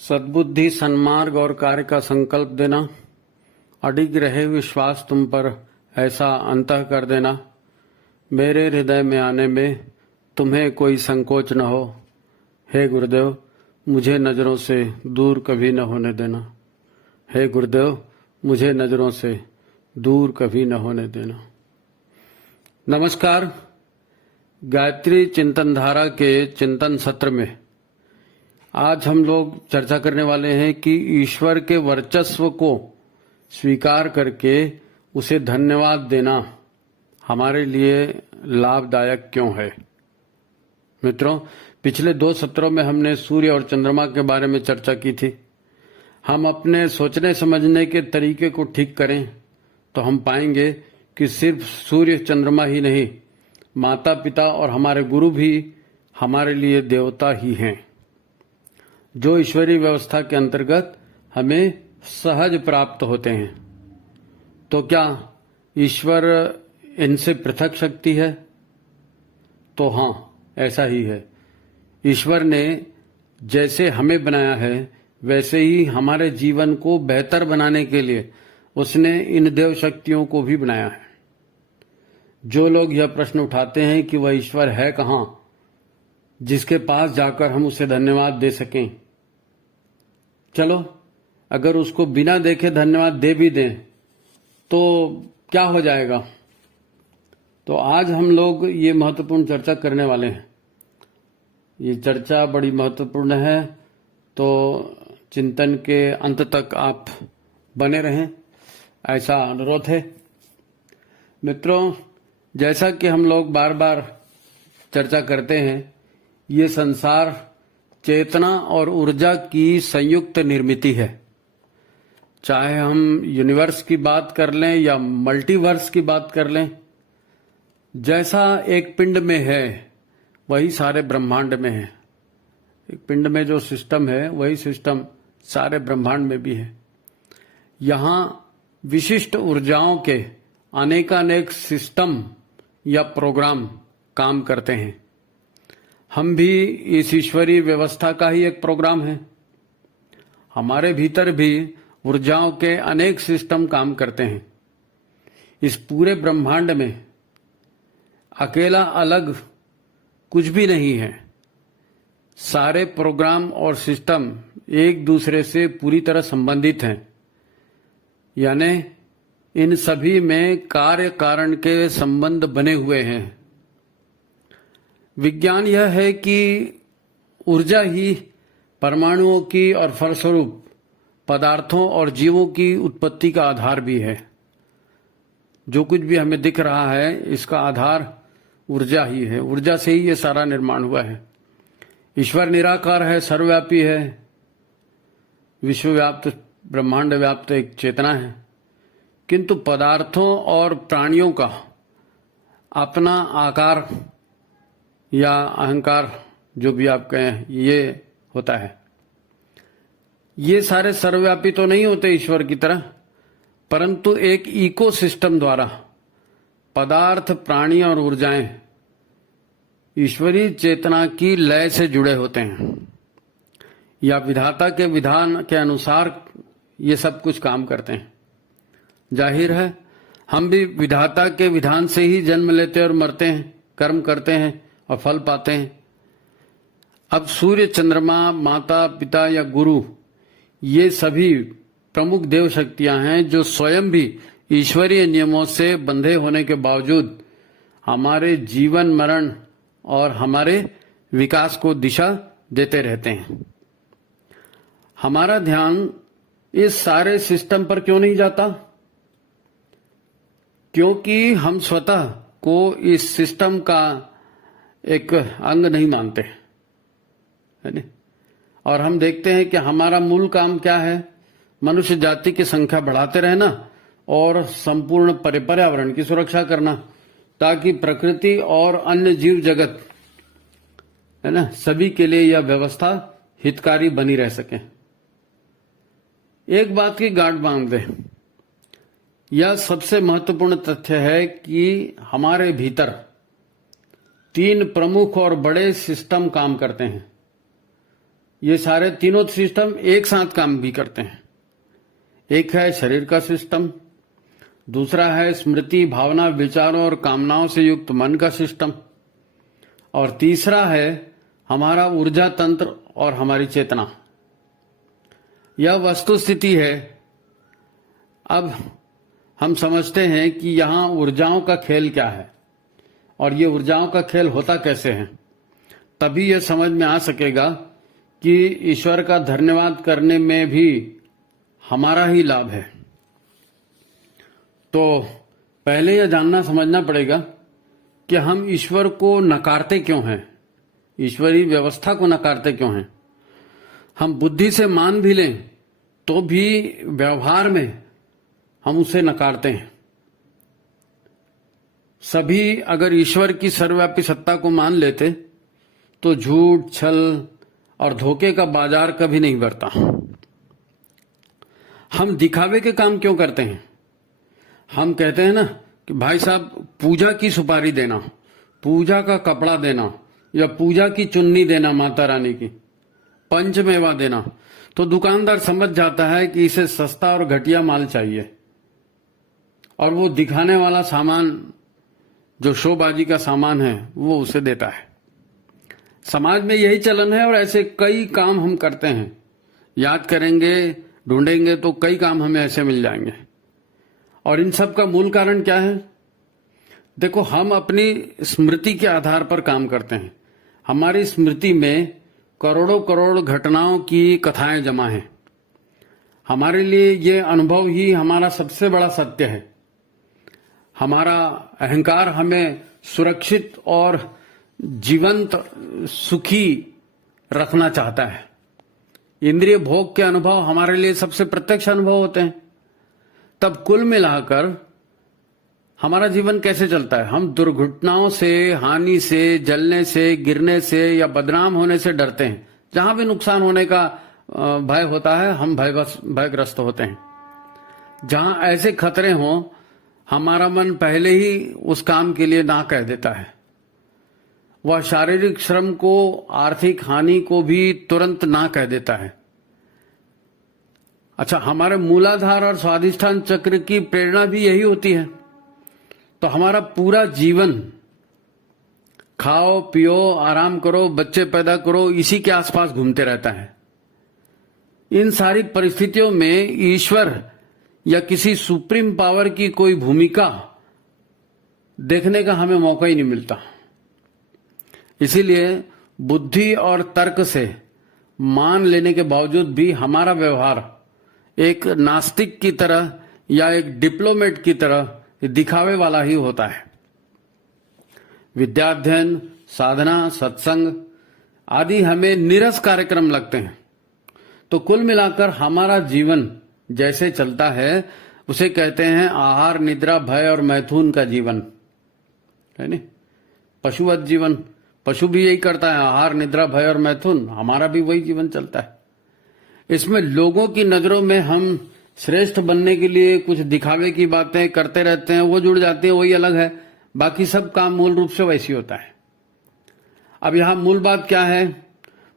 सद्बुद्धि, सन्मार्ग और कार्य का संकल्प देना, अडिग रहे विश्वास तुम पर ऐसा अंतः कर देना, मेरे हृदय में आने में तुम्हें कोई संकोच न हो। हे गुरुदेव, मुझे नजरों से दूर कभी न होने देना। हे गुरुदेव, मुझे नजरों से दूर कभी न होने देना। नमस्कार। गायत्री चिंतन धारा के चिंतन सत्र में आज हम लोग चर्चा करने वाले हैं कि ईश्वर के वर्चस्व को स्वीकार करके उसे धन्यवाद देना हमारे लिए लाभदायक क्यों है। मित्रों, पिछले 2 सत्रों में हमने सूर्य और चंद्रमा के बारे में चर्चा की थी। हम अपने सोचने समझने के तरीके को ठीक करें तो हम पाएंगे कि सिर्फ सूर्य चंद्रमा ही नहीं, माता पिता और हमारे गुरु भी हमारे लिए देवता ही हैं, जो ईश्वरीय व्यवस्था के अंतर्गत हमें सहज प्राप्त होते हैं। तो क्या ईश्वर इनसे पृथक शक्ति है? तो हां, ऐसा ही है। ईश्वर ने जैसे हमें बनाया है वैसे ही हमारे जीवन को बेहतर बनाने के लिए उसने इन देव शक्तियों को भी बनाया है। जो लोग यह प्रश्न उठाते हैं कि वह ईश्वर है कहां, जिसके पास जाकर हम उसे धन्यवाद दे सकें, चलो अगर उसको बिना देखे धन्यवाद दे भी दें तो क्या हो जाएगा। तो आज हम लोग ये महत्वपूर्ण चर्चा करने वाले हैं। ये चर्चा बड़ी महत्वपूर्ण है, तो चिंतन के अंत तक आप बने रहें, ऐसा अनुरोध है। मित्रों, जैसा कि हम लोग बार बार चर्चा करते हैं, ये संसार चेतना और ऊर्जा की संयुक्त निर्मित है। चाहे हम यूनिवर्स की बात कर लें या मल्टीवर्स की बात कर लें, जैसा एक पिंड में है वही सारे ब्रह्मांड में है। एक पिंड में जो सिस्टम है वही सिस्टम सारे ब्रह्मांड में भी है। यहाँ विशिष्ट ऊर्जाओं के अनेकानेक सिस्टम या प्रोग्राम काम करते हैं। हम भी इस ईश्वरीय व्यवस्था का ही एक प्रोग्राम है। हमारे भीतर भी ऊर्जाओं के अनेक सिस्टम काम करते हैं। इस पूरे ब्रह्मांड में अकेला अलग कुछ भी नहीं है। सारे प्रोग्राम और सिस्टम एक दूसरे से पूरी तरह संबंधित हैं। यानी इन सभी में कार्य कारण के संबंध बने हुए हैं। विज्ञान यह है कि ऊर्जा ही परमाणुओं की और फलस्वरूप पदार्थों और जीवों की उत्पत्ति का आधार भी है। जो कुछ भी हमें दिख रहा है इसका आधार ऊर्जा ही है। ऊर्जा से ही ये सारा निर्माण हुआ है। ईश्वर निराकार है, सर्वव्यापी है, विश्वव्याप्त ब्रह्मांड व्याप्त एक चेतना है। किंतु पदार्थों और प्राणियों का अपना आकार या अहंकार, जो भी आप कहें, ये होता है। ये सारे सर्वव्यापी तो नहीं होते ईश्वर की तरह, परंतु एक इकोसिस्टम द्वारा पदार्थ, प्राणी और ऊर्जाएं ईश्वरीय चेतना की लय से जुड़े होते हैं, या विधाता के विधान के अनुसार ये सब कुछ काम करते हैं। जाहिर है हम भी विधाता के विधान से ही जन्म लेते और मरते हैं, कर्म करते हैं और फल पाते हैं। अब सूर्य, चंद्रमा, माता पिता या गुरु, ये सभी प्रमुख देव शक्तियां हैं जो स्वयं भी ईश्वरीय नियमों से बंधे होने के बावजूद हमारे जीवन मरण और हमारे विकास को दिशा देते रहते हैं। हमारा ध्यान इस सारे सिस्टम पर क्यों नहीं जाता? क्योंकि हम स्वतः को इस सिस्टम का एक अंग नहीं मानते, है नहीं? और हम देखते हैं कि हमारा मूल काम क्या है? मनुष्य जाति की संख्या बढ़ाते रहना और संपूर्ण पर्यावरण की सुरक्षा करना, ताकि प्रकृति और अन्य जीव जगत, है ना, सभी के लिए यह व्यवस्था हितकारी बनी रह सके। एक बात की गांठ बांध दे, यह सबसे महत्वपूर्ण तथ्य है कि हमारे भीतर 3 प्रमुख और बड़े सिस्टम काम करते हैं। ये सारे तीनों सिस्टम एक साथ काम भी करते हैं। एक है शरीर का सिस्टम, दूसरा है स्मृति, भावना, विचारों और कामनाओं से युक्त मन का सिस्टम, और तीसरा है हमारा ऊर्जा तंत्र और हमारी चेतना। यह वस्तु स्थिति है। अब हम समझते हैं कि यहां ऊर्जाओं का खेल क्या है और ये ऊर्जाओं का खेल होता कैसे है। तभी यह समझ में आ सकेगा कि ईश्वर का धन्यवाद करने में भी हमारा ही लाभ है। तो पहले यह जानना समझना पड़ेगा कि हम ईश्वर को नकारते क्यों हैं, ईश्वरीय व्यवस्था को नकारते क्यों हैं। हम बुद्धि से मान भी लें तो भी व्यवहार में हम उसे नकारते हैं। सभी अगर ईश्वर की सर्वव्यापी सत्ता को मान लेते तो झूठ, छल और धोखे का बाजार कभी नहीं बढ़ता। हम दिखावे के काम क्यों करते हैं। हम कहते हैं ना कि भाई साहब पूजा की सुपारी देना, पूजा का कपड़ा देना या पूजा की चुन्नी देना, माता रानी की पंचमेवा देना, तो दुकानदार समझ जाता है कि इसे सस्ता और घटिया माल चाहिए और वो दिखाने वाला सामान जो शोबाजी का सामान है वो उसे देता है। समाज में यही चलन है और ऐसे कई काम हम करते हैं। याद करेंगे, ढूंढेंगे तो कई काम हमें ऐसे मिल जाएंगे। और इन सब का मूल कारण क्या है। देखो, हम अपनी स्मृति के आधार पर काम करते हैं। हमारी स्मृति में करोड़ों करोड़ घटनाओं की कथाएं जमा हैं। हमारे लिए ये अनुभव ही हमारा सबसे बड़ा सत्य है। हमारा अहंकार हमें सुरक्षित और जीवंत, सुखी रखना चाहता है। इंद्रिय भोग के अनुभव हमारे लिए सबसे प्रत्यक्ष अनुभव होते हैं। तब कुल मिलाकर हमारा जीवन कैसे चलता है। हम दुर्घटनाओं से, हानि से, जलने से, गिरने से या बदनाम होने से डरते हैं। जहां भी नुकसान होने का भय होता है हम भयग्रस्त होते हैं। जहां ऐसे खतरे हों हमारा मन पहले ही उस काम के लिए ना कह देता है। वह शारीरिक श्रम को, आर्थिक हानि को भी तुरंत ना कह देता है। अच्छा, हमारे मूलाधार और स्वाधिष्ठान चक्र की प्रेरणा भी यही होती है। तो हमारा पूरा जीवन खाओ, पियो, आराम करो, बच्चे पैदा करो, इसी के आसपास घूमते रहता है। इन सारी परिस्थितियों में ईश्वर या किसी सुप्रीम पावर की कोई भूमिका देखने का हमें मौका ही नहीं मिलता। इसीलिए बुद्धि और तर्क से मान लेने के बावजूद भी हमारा व्यवहार एक नास्तिक की तरह या एक डिप्लोमेट की तरह दिखावे वाला ही होता है। विद्याध्ययन, साधना, सत्संग आदि हमें नीरस कार्यक्रम लगते हैं। तो कुल मिलाकर हमारा जीवन जैसे चलता है उसे कहते हैं आहार, निद्रा, भय और मैथुन का जीवन, है नहीं। पशुवत जीवन, पशु भी यही करता है, आहार, निद्रा, भय और मैथुन। हमारा भी वही जीवन चलता है। इसमें लोगों की नजरों में हम श्रेष्ठ बनने के लिए कुछ दिखावे की बातें करते रहते हैं, वो जुड़ जाती है, वही अलग है। बाकी सब काम मूल रूप से वैसी होता है। अब यहां मूल बात क्या है।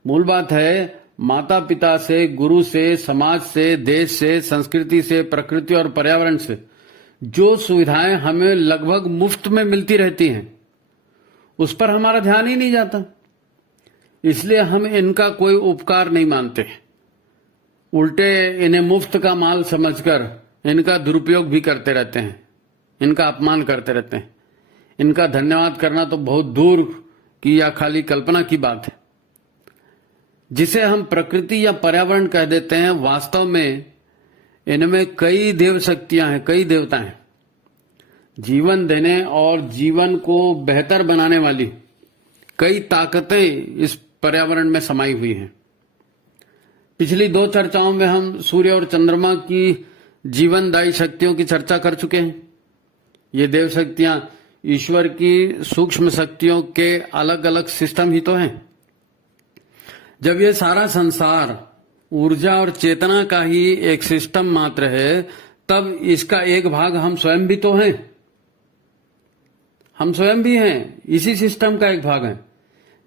मूल बात है माता पिता से, गुरु से, समाज से, देश से, संस्कृति से, प्रकृति और पर्यावरण से जो सुविधाएं हमें लगभग मुफ्त में मिलती रहती हैं उस पर हमारा ध्यान ही नहीं जाता। इसलिए हम इनका कोई उपकार नहीं मानते, उल्टे इन्हें मुफ्त का माल समझकर इनका दुरुपयोग भी करते रहते हैं, इनका अपमान करते रहते हैं। इनका धन्यवाद करना तो बहुत दूर की या खाली कल्पना की बात है। जिसे हम प्रकृति या पर्यावरण कह देते हैं, वास्तव में इनमें कई देव शक्तियां हैं, कई देवता हैं। जीवन देने और जीवन को बेहतर बनाने वाली कई ताकतें इस पर्यावरण में समाई हुई हैं। पिछली 2 चर्चाओं में हम सूर्य और चंद्रमा की जीवनदायी शक्तियों की चर्चा कर चुके हैं। ये देव शक्तियां ईश्वर की सूक्ष्म शक्तियों के अलग अलग सिस्टम ही तो हैं। जब ये सारा संसार ऊर्जा और चेतना का ही एक सिस्टम मात्र है, तब इसका एक भाग हम स्वयं भी तो हैं। हम स्वयं भी हैं, इसी सिस्टम का एक भाग है।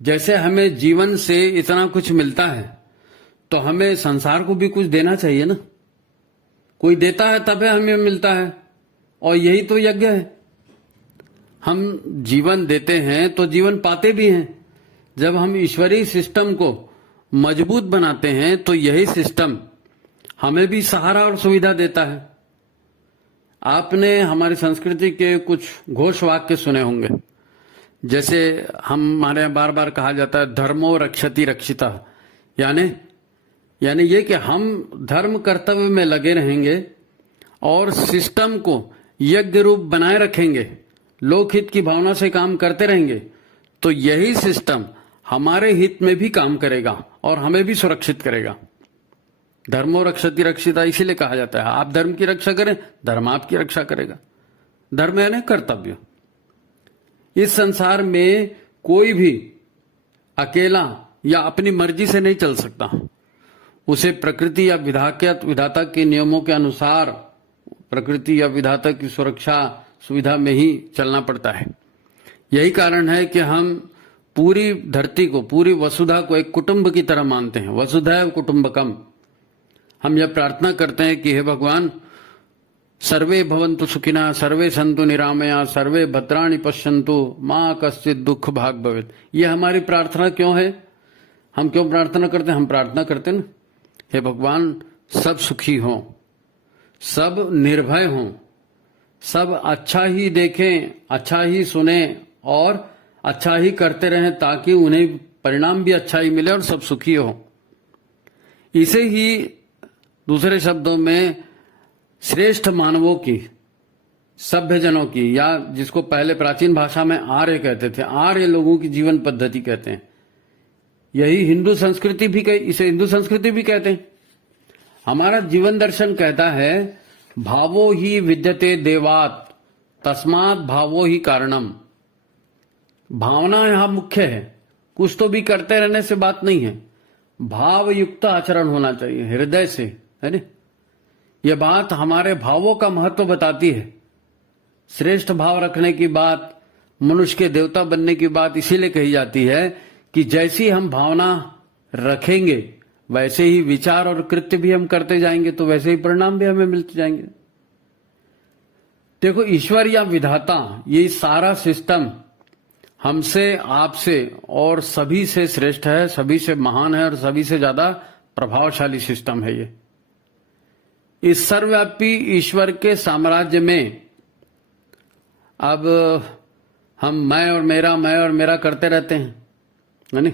जैसे हमें जीवन से इतना कुछ मिलता है, तो हमें संसार को भी कुछ देना चाहिए ना। कोई देता है तब हमें मिलता है, और यही तो यज्ञ है। हम जीवन देते हैं तो जीवन पाते भी हैं। जब हम ईश्वरीय सिस्टम को मजबूत बनाते हैं तो यही सिस्टम हमें भी सहारा और सुविधा देता है। आपने हमारी संस्कृति के कुछ घोष वाक्य सुने होंगे, जैसे हमारे यहाँ बार बार कहा जाता है धर्मो रक्षति रक्षिता, यानी ये कि हम धर्म कर्तव्य में लगे रहेंगे और सिस्टम को यज्ञ रूप बनाए रखेंगे, लोकहित की भावना से काम करते रहेंगे, तो यही सिस्टम हमारे हित में भी काम करेगा और हमें भी सुरक्षित करेगा। धर्मो रक्षति रक्षिता इसीलिए कहा जाता है। आप धर्म की रक्षा करें, धर्म आपकी रक्षा करेगा। धर्म यानी कर्तव्य। इस संसार में कोई भी अकेला या अपनी मर्जी से नहीं चल सकता। उसे प्रकृति या विधाता के नियमों के अनुसार, प्रकृति या विधाता की सुरक्षा सुविधा में ही चलना पड़ता है। यही कारण है कि हम पूरी धरती को, पूरी वसुधा को एक कुटुंब की तरह मानते हैं। वसुधैव कुटुंबकम। हम यह प्रार्थना करते हैं कि हे भगवान, सर्वे भवन्तु सुखिनः, सर्वे सन्तु निरामया, सर्वे भद्राणि पश्यन्तु, मां कश्चित् दुख भाग भवेत्। यह हमारी प्रार्थना क्यों है? हम क्यों प्रार्थना करते हैं? हम प्रार्थना करते हैं ना, हे भगवान सब सुखी हों, सब निर्भय हों, सब अच्छा ही देखें, अच्छा ही सुने और अच्छा ही करते रहें, ताकि उन्हें परिणाम भी अच्छा ही मिले और सब सुखी हो। इसे ही दूसरे शब्दों में श्रेष्ठ मानवों की, सभ्यजनों की, या जिसको पहले प्राचीन भाषा में आर्य कहते थे, आर्य लोगों की जीवन पद्धति कहते हैं। यही हिंदू संस्कृति भी इसे हिंदू संस्कृति भी कहते हैं। हमारा जीवन दर्शन कहता है भावो ही विद्यते देवात् तस्मात् भावो ही कारणम। भावना यहां मुख्य है। कुछ तो भी करते रहने से बात नहीं है, भाव युक्त आचरण होना चाहिए हृदय से, है ना। यह बात हमारे भावों का महत्व बताती है। श्रेष्ठ भाव रखने की बात, मनुष्य के देवता बनने की बात इसीलिए कही जाती है कि जैसी हम भावना रखेंगे वैसे ही विचार और कृत्य भी हम करते जाएंगे, तो वैसे ही परिणाम भी हमें मिलते जाएंगे। देखो, ईश्वर या विधाता, ये सारा सिस्टम हमसे, आपसे और सभी से श्रेष्ठ है, सभी से महान है और सभी से ज्यादा प्रभावशाली सिस्टम है ये। इस सर्वव्यापी ईश्वर के साम्राज्य में अब हम मैं और मेरा करते रहते हैं, है ना।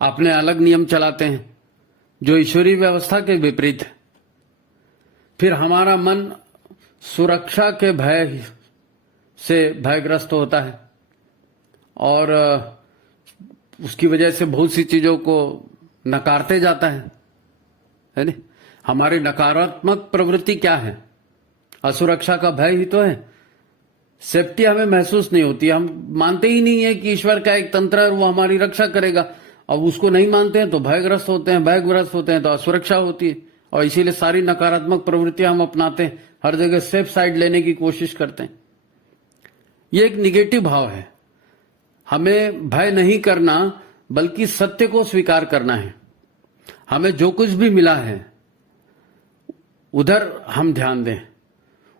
अपने अलग नियम चलाते हैं जो ईश्वरीय व्यवस्था के विपरीत है। फिर हमारा मन सुरक्षा के भय से भयग्रस्त होता है और उसकी वजह से बहुत सी चीजों को नकारते जाता है ना। हमारी नकारात्मक प्रवृत्ति क्या है? असुरक्षा का भय ही तो है। सेफ्टी हमें महसूस नहीं होती। हम मानते ही नहीं है कि ईश्वर का एक तंत्र है और वो हमारी रक्षा करेगा। अब उसको नहीं मानते हैं तो भयग्रस्त होते हैं तो असुरक्षा होती है, और इसीलिए सारी नकारात्मक प्रवृत्तियां हम अपनाते हैं। हर जगह सेफ साइड लेने की कोशिश करते हैं। ये एक निगेटिव भाव है। हमें भय नहीं करना बल्कि सत्य को स्वीकार करना है। हमें जो कुछ भी मिला है उधर हम ध्यान दें।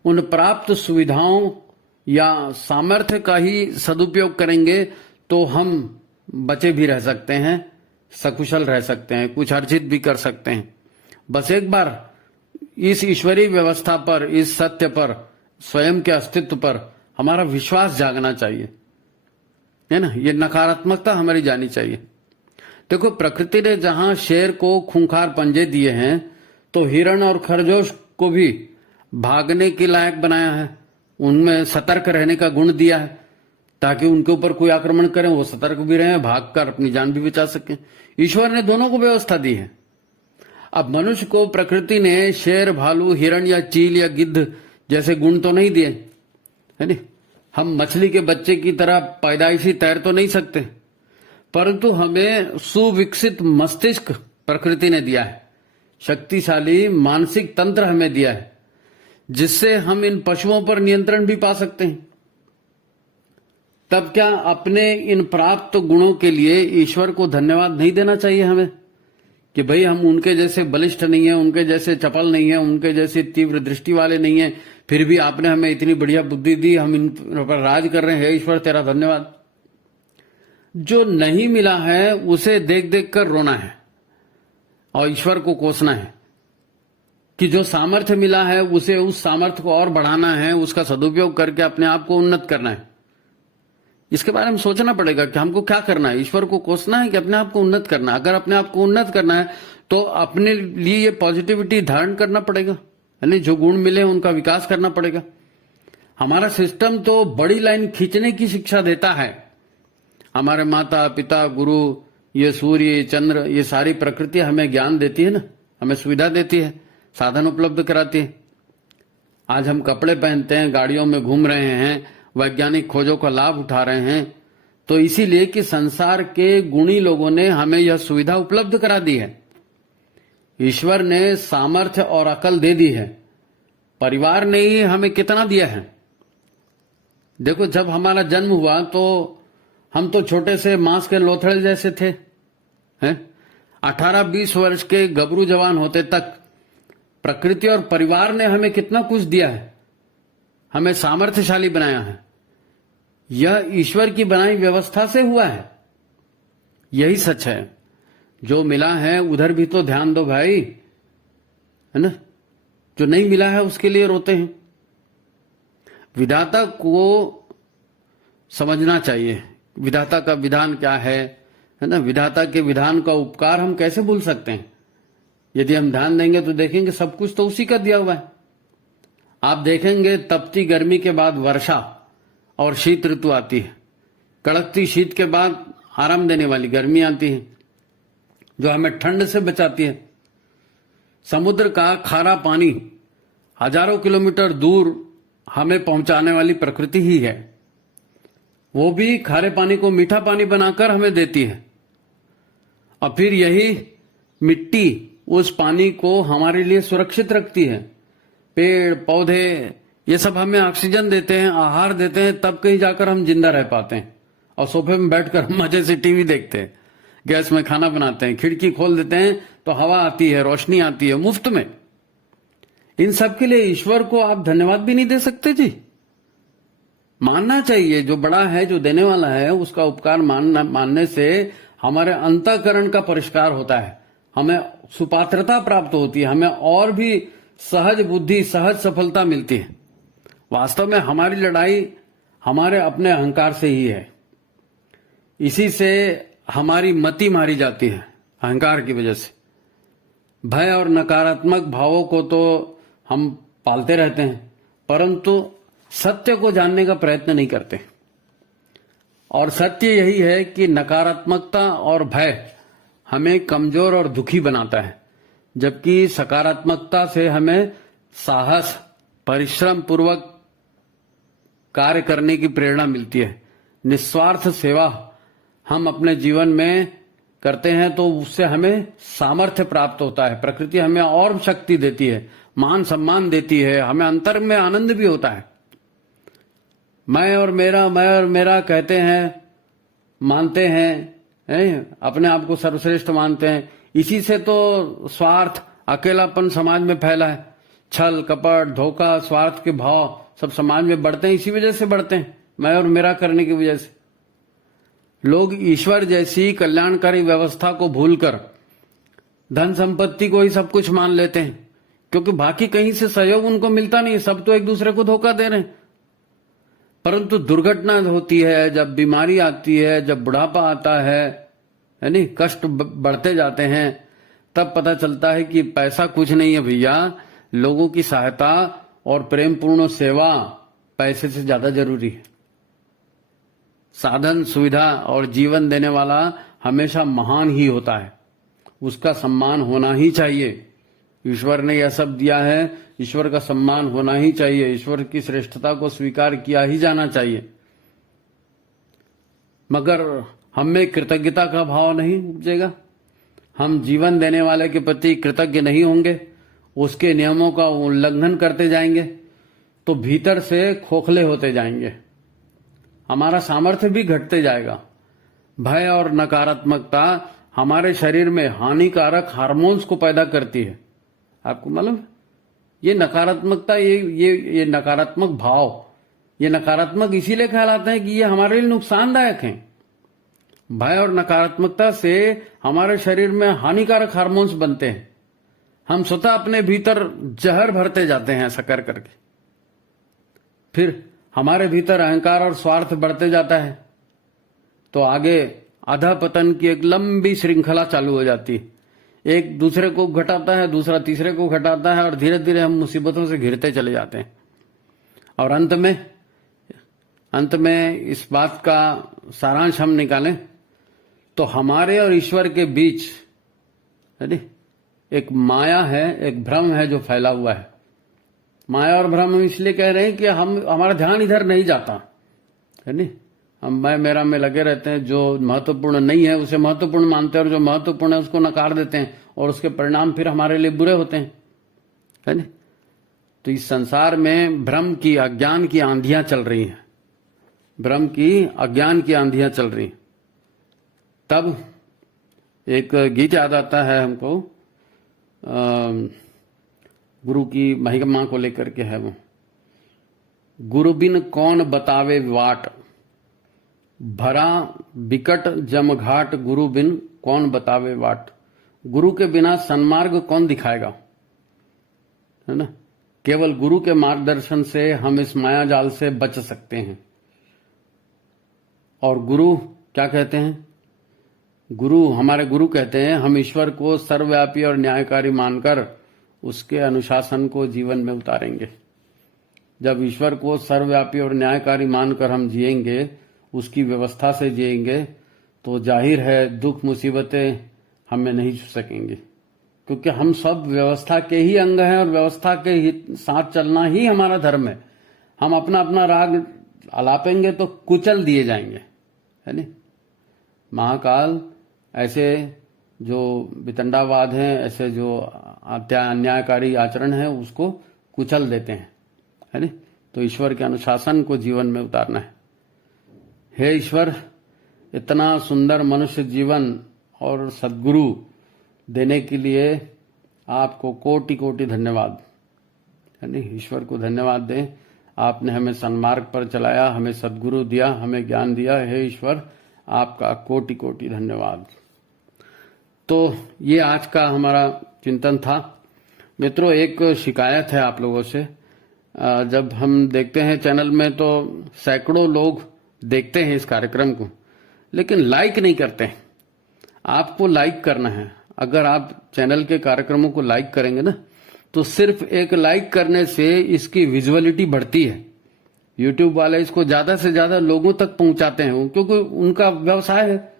उन प्राप्त सुविधाओं या सामर्थ्य का ही सदुपयोग करेंगे तो हम बचे भी रह सकते हैं, सकुशल रह सकते हैं, कुछ अर्जित भी कर सकते हैं। बस एक बार इस ईश्वरीय व्यवस्था पर, इस सत्य पर, स्वयं के अस्तित्व पर हमारा विश्वास जागना चाहिए, है ना। ये नकारात्मकता हमारी जानी चाहिए। देखो, प्रकृति ने जहां शेर को खूंखार पंजे दिए हैं तो हिरण और खरगोश को भी भागने के लायक बनाया है। उनमें सतर्क रहने का गुण दिया है ताकि उनके ऊपर कोई आक्रमण करें वो सतर्क भी रहें, भागकर अपनी जान भी बचा सकें। ईश्वर ने दोनों को व्यवस्था दी है। अब मनुष्य को प्रकृति ने शेर, भालू, हिरण या चील या गिद्ध जैसे गुण तो नहीं दिए, है ना। हम मछली के बच्चे की तरह पैदाइशी तैर तो नहीं सकते, परंतु हमें सुविकसित मस्तिष्क प्रकृति ने दिया है, शक्तिशाली मानसिक तंत्र हमें दिया है, जिससे हम इन पशुओं पर नियंत्रण भी पा सकते हैं। तब क्या अपने इन प्राप्त गुणों के लिए ईश्वर को धन्यवाद नहीं देना चाहिए हमें कि भाई हम उनके जैसे बलिष्ठ नहीं है, उनके जैसे चपल नहीं है, उनके जैसे तीव्र दृष्टि वाले नहीं है, फिर भी आपने हमें इतनी बढ़िया बुद्धि दी, हम इन पर राज कर रहे हैं, ईश्वर तेरा धन्यवाद। जो नहीं मिला है उसे देख देख कर रोना है और ईश्वर को कोसना है कि जो सामर्थ्य मिला है उसे, उस सामर्थ्य को और बढ़ाना है, उसका सदुपयोग करके अपने आप को उन्नत करना है। इसके बारे में सोचना पड़ेगा कि हमको क्या करना है, ईश्वर को कोसना है कि अपने आप को उन्नत करना है। अगर अपने आप को उन्नत करना है तो अपने लिए ये पॉजिटिविटी धारण करना पड़ेगा, यानी जो गुण मिले उनका विकास करना पड़ेगा। हमारा सिस्टम तो बड़ी लाइन खींचने की शिक्षा देता है। हमारे माता पिता गुरु, ये सूर्य चंद्र, ये सारी प्रकृति हमें ज्ञान देती है ना, हमें सुविधा देती है, साधन उपलब्ध कराती है। आज हम कपड़े पहनते हैं, गाड़ियों में घूम रहे हैं, वैज्ञानिक खोजों का लाभ उठा रहे हैं, तो इसीलिए कि संसार के गुणी लोगों ने हमें यह सुविधा उपलब्ध करा दी है। ईश्वर ने सामर्थ्य और अकल दे दी है, परिवार ने ही हमें कितना दिया है। देखो, जब हमारा जन्म हुआ तो हम तो छोटे से मांस के लोथड़े जैसे थे, हैं? 18-20 वर्ष के गबरू जवान होते तक प्रकृति और परिवार ने हमें कितना कुछ दिया है, हमें सामर्थ्यशाली बनाया है। यह ईश्वर की बनाई व्यवस्था से हुआ है, यही सच है। जो मिला है उधर भी तो ध्यान दो भाई, है ना। जो नहीं मिला है उसके लिए रोते हैं। विधाता को समझना चाहिए, विधाता का विधान क्या है ना। विधाता के विधान का उपकार हम कैसे भूल सकते हैं। यदि हम ध्यान देंगे तो देखेंगे सब कुछ तो उसी का दिया हुआ है। आप देखेंगे तपती गर्मी के बाद वर्षा और शीत ऋतु आती है, कड़कती शीत के बाद आराम देने वाली गर्मी आती है जो हमें ठंड से बचाती है। समुद्र का खारा पानी हजारों किलोमीटर दूर हमें पहुंचाने वाली प्रकृति ही है, वो भी खारे पानी को मीठा पानी बनाकर हमें देती है। और फिर यही मिट्टी उस पानी को हमारे लिए सुरक्षित रखती है। पेड़ पौधे ये सब हमें ऑक्सीजन देते हैं, आहार देते हैं, तब कहीं जाकर हम जिंदा रह पाते हैं। और सोफे में बैठकर मजे से टीवी देखते हैं, गैस में खाना बनाते हैं, खिड़की खोल देते हैं तो हवा आती है, रोशनी आती है मुफ्त में। इन सब के लिए ईश्वर को आप धन्यवाद भी नहीं दे सकते जी। मानना चाहिए, जो बड़ा है, जो देने वाला है, उसका उपकार मानने से हमारे अंतःकरण का परिष्कार होता है, हमें सुपात्रता प्राप्त होती है, हमें और भी सहज बुद्धि, सहज सफलता मिलती है। वास्तव में हमारी लड़ाई हमारे अपने अहंकार से ही है। इसी से हमारी मति मारी जाती है, अहंकार की वजह से। भय और नकारात्मक भावों को तो हम पालते रहते हैं, परंतु सत्य को जानने का प्रयत्न नहीं करते। और सत्य यही है कि नकारात्मकता और भय हमें कमजोर और दुखी बनाता है, जबकि सकारात्मकता से हमें साहस, परिश्रम पूर्वक कार्य करने की प्रेरणा मिलती है। निस्वार्थ सेवा हम अपने जीवन में करते हैं तो उससे हमें सामर्थ्य प्राप्त होता है। प्रकृति हमें और शक्ति देती है, मान सम्मान देती है, हमें अंतर में आनंद भी होता है। मैं और मेरा कहते हैं, मानते हैं, अपने आप को सर्वश्रेष्ठ मानते हैं। इसी से तो स्वार्थ, अकेलापन समाज में फैला है। छल कपट धोखा स्वार्थ के भाव सब समाज में बढ़ते हैं, इसी वजह से बढ़ते हैं, मैं और मेरा करने की वजह से। लोग ईश्वर जैसी कल्याणकारी व्यवस्था को भूलकर धन संपत्ति को ही सब कुछ मान लेते हैं, क्योंकि बाकी कहीं से सहयोग उनको मिलता नहीं, सब तो एक दूसरे को धोखा दे रहे हैं। परंतु दुर्घटना होती है, जब बीमारी आती है, जब बुढ़ापा आता है नहीं, कष्ट बढ़ते जाते हैं, तब पता चलता है कि पैसा कुछ नहीं है भैया। लोगों की सहायता और प्रेमपूर्ण सेवा पैसे से ज्यादा जरूरी है। साधन सुविधा और जीवन देने वाला हमेशा महान ही होता है, उसका सम्मान होना ही चाहिए। ईश्वर ने यह सब दिया है, ईश्वर का सम्मान होना ही चाहिए, ईश्वर की श्रेष्ठता को स्वीकार किया ही जाना चाहिए। मगर हम में कृतज्ञता का भाव नहीं उपजेगा, हम जीवन देने वाले के प्रति कृतज्ञ नहीं होंगे, उसके नियमों का उल्लंघन करते जाएंगे तो भीतर से खोखले होते जाएंगे, हमारा सामर्थ्य भी घटते जाएगा। भय और नकारात्मकता हमारे शरीर में हानिकारक हार्मोन्स को पैदा करती है। आपको मालूम, ये नकारात्मकता, ये नकारात्मक भाव, ये नकारात्मक इसीलिए कहलाते हैं कि ये हमारे लिए नुकसानदायक हैं। भय और नकारात्मकता से हमारे शरीर में हानिकारक हार्मोन्स बनते हैं। हम स्वतः अपने भीतर जहर भरते जाते हैं ऐसा कर करके। फिर हमारे भीतर अहंकार और स्वार्थ बढ़ते जाता है, तो आगे अधःपतन की एक लंबी श्रृंखला चालू हो जाती है। एक दूसरे को घटाता है, दूसरा तीसरे को घटाता है, और धीरे धीरे हम मुसीबतों से घिरते चले जाते हैं। और अंत में इस बात का सारांश हम निकालें तो हमारे और ईश्वर के बीच एक माया है, एक भ्रम है जो फैला हुआ है। माया और भ्रम हम इसलिए कह रहे हैं कि हमारा ध्यान इधर नहीं जाता है नी। हम मैं मेरा में लगे रहते हैं। जो महत्वपूर्ण नहीं है उसे महत्वपूर्ण मानते हैं, और जो महत्वपूर्ण है उसको नकार देते हैं, और उसके परिणाम फिर हमारे लिए बुरे होते हैं, है नी। तो इस संसार में भ्रम की, अज्ञान की आंधियां चल रही हैं। भ्रम की, अज्ञान की आंधियां चल रही हैं। तब एक गीत याद आता है हमको, गुरु की महिमा को लेकर के है वो। गुरु बिन कौन बतावे वाट, भरा बिकट जमघाट, गुरु बिन कौन बतावे वाट। गुरु के बिना सन्मार्ग कौन दिखाएगा, है ना। केवल गुरु के मार्गदर्शन से हम इस माया जाल से बच सकते हैं। और गुरु क्या कहते हैं? हमारे गुरु कहते हैं, हम ईश्वर को सर्वव्यापी और न्यायकारी मानकर उसके अनुशासन को जीवन में उतारेंगे। जब ईश्वर को सर्वव्यापी और न्यायकारी मानकर हम जिएंगे, उसकी व्यवस्था से जिएंगे, तो जाहिर है दुख मुसीबतें हमें नहीं छू सकेंगे, क्योंकि हम सब व्यवस्था के ही अंग हैं, और व्यवस्था के साथ चलना ही हमारा धर्म है। हम अपना अपना राग अलापेंगे तो कुचल दिए जाएंगे, है नी। महाकाल ऐसे जो वितंडावाद हैं, ऐसे जो अन्यायकारी आचरण है, उसको कुचल देते हैं, है नी। तो ईश्वर के अनुशासन को जीवन में उतारना है। हे ईश्वर, इतना सुंदर मनुष्य जीवन और सद्गुरु देने के लिए आपको कोटि कोटि धन्यवाद, है नी। ईश्वर को धन्यवाद दें, आपने हमें सन्मार्ग पर चलाया, हमें सद्गुरु दिया, हमें ज्ञान दिया। हे ईश्वर, आपका कोटि कोटि धन्यवाद। तो ये आज का हमारा चिंतन था। मित्रों, एक शिकायत है आप लोगों से। जब हम देखते हैं चैनल में तो सैकड़ों लोग देखते हैं इस कार्यक्रम को, लेकिन लाइक नहीं करते हैं। आपको लाइक करना है। अगर आप चैनल के कार्यक्रमों को लाइक करेंगे ना, तो सिर्फ एक लाइक करने से इसकी विजुअलिटी बढ़ती है। यूट्यूब वाले इसको ज्यादा से ज्यादा लोगों तक पहुंचाते हैं, क्योंकि उनका व्यवसाय है।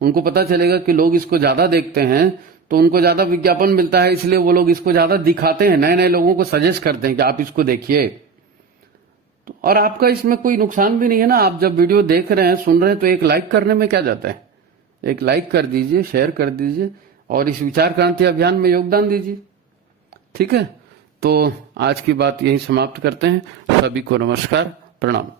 उनको पता चलेगा कि लोग इसको ज्यादा देखते हैं, तो उनको ज्यादा विज्ञापन मिलता है, इसलिए वो लोग इसको ज्यादा दिखाते हैं, नए नए लोगों को सजेस्ट करते हैं कि आप इसको देखिए। तो और आपका इसमें कोई नुकसान भी नहीं है ना। आप जब वीडियो देख रहे हैं, सुन रहे हैं, तो एक लाइक करने में क्या जाता है। एक लाइक कर दीजिए, शेयर कर दीजिए, और इस विचार क्रांति अभियान में योगदान दीजिए। ठीक है, तो आज की बात यही समाप्त करते हैं। सभी को नमस्कार, प्रणाम।